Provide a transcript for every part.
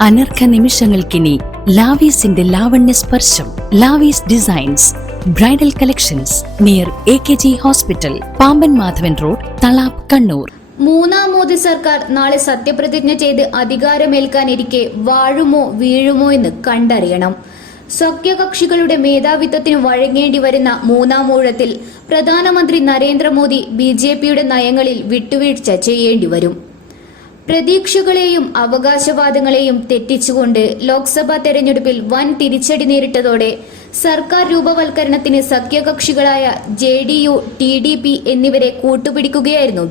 അനർഘ നിമിഷങ്ങൾക്കിനി ലാവീസിന്റെ ലാവണ്യ സ്പർശം. ലാവീസ് designs bridal collections near AKG hospital, Pamban Madhavan road, Thalap, Kannur. മൂന്നാം മോദി സർക്കാർ നാളെ സത്യപ്രതിജ്ഞ ചെയ്ത് അധികാരമേൽക്കാനിരിക്കെ വാഴുമോ വീഴുമോ എന്ന് കണ്ടറിയണം. സഖ്യകക്ഷികളുടെ മേധാവിത്വത്തിന് വഴങ്ങേണ്ടി വരുന്ന മൂന്നാം ഊഴത്തിൽ പ്രധാനമന്ത്രി നരേന്ദ്രമോദി BJPയുടെ നയങ്ങളിൽ വിട്ടുവീഴ്ച ചെയ്യേണ്ടി വരും. പ്രതീക്ഷകളെയും അവകാശവാദങ്ങളെയും തെറ്റിച്ചുകൊണ്ട് ലോക്സഭാ തെരഞ്ഞെടുപ്പിൽ വൻ തിരിച്ചടി നേരിട്ടതോടെ സർക്കാർ രൂപവൽക്കരണത്തിന് സഖ്യകക്ഷികളായ JDU, TDP എന്നിവരെ കൂട്ടുപിടിക്കുകയായിരുന്നു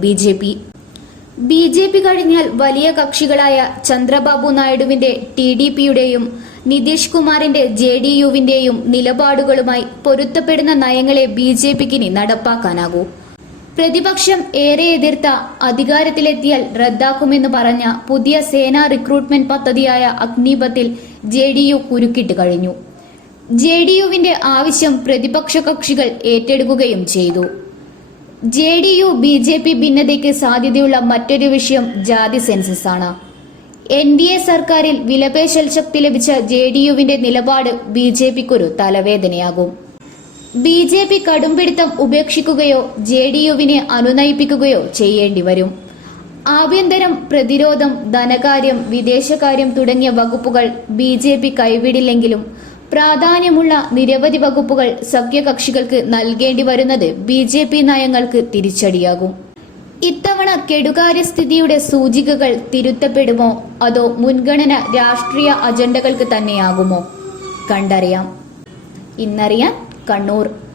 BJP കഴിഞ്ഞാൽ വലിയ കക്ഷികളായ ചന്ദ്രബാബു നായിഡുവിന്റെ TDPയുടെയും നിതീഷ് കുമാറിന്റെ JDUവിന്റെയും നിലപാടുകളുമായി പൊരുത്തപ്പെടുന്ന നയങ്ങളെ BJPക്കിനി നടപ്പാക്കാനാകൂ. പ്രതിപക്ഷം ഏറെ എതിർത്ത അധികാരത്തിലെത്തിയാൽ റദ്ദാക്കുമെന്ന് പറഞ്ഞ പുതിയ സേനാ റിക്രൂട്ട്മെന്റ് പദ്ധതിയായ അഗ്നിപത്തിൽ JDU കുരുക്കിട്ട് കഴിഞ്ഞു. JDUവിന്റെ ആവശ്യം പ്രതിപക്ഷ കക്ഷികൾ ഏറ്റെടുക്കുകയും ചെയ്തു. JDU BJP ഭിന്നതയ്ക്ക് സാധ്യതയുള്ള മറ്റൊരു വിഷയം ജാതി സെൻസസ് ആണ്. NDA സർക്കാരിൽ വിലപേശൽ ശക്തി ലഭിച്ച JDUവിന്റെ നിലപാട് BJPക്കൊരു തലവേദനയാകും. BJP കടുംപിടുത്തം ഉപേക്ഷിക്കുകയോ JDUവിനെ അനുനയിപ്പിക്കുകയോ ചെയ്യേണ്ടി വരും. ആഭ്യന്തരം, പ്രതിരോധം, ധനകാര്യം, വിദേശകാര്യം തുടങ്ങിയ വകുപ്പുകൾ BJP കൈവിടില്ലെങ്കിലും പ്രാധാന്യമുള്ള നിരവധി വകുപ്പുകൾ സഖ്യകക്ഷികൾക്ക് നൽകേണ്ടി വരുന്നത് BJP നയങ്ങൾക്ക് തിരിച്ചടിയാകും. ഇത്തവണ കെടുകാര്യസ്ഥിതിയുടെ സൂചികകൾ തിരുത്തപ്പെടുമോ അതോ മുൻഗണന രാഷ്ട്രീയ അജണ്ടകൾക്ക് തന്നെയാകുമോ? കണ്ടറിയാം. ഇന്നറിയാൻ കണ്ണൂർ.